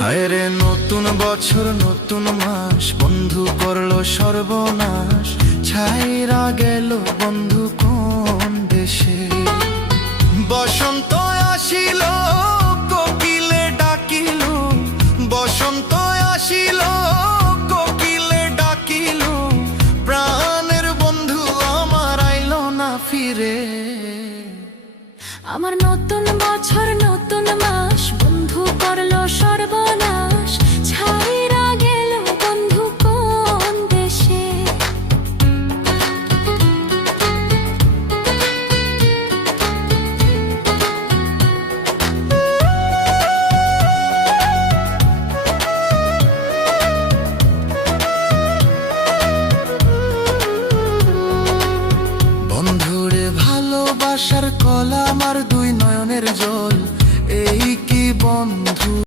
হায় রে নতুন বছর নতুন মাস, বন্ধু করলো সর্বনাশ। ছাইরা গেল বন্ধু কোন দেশে, বসন্ত আসিল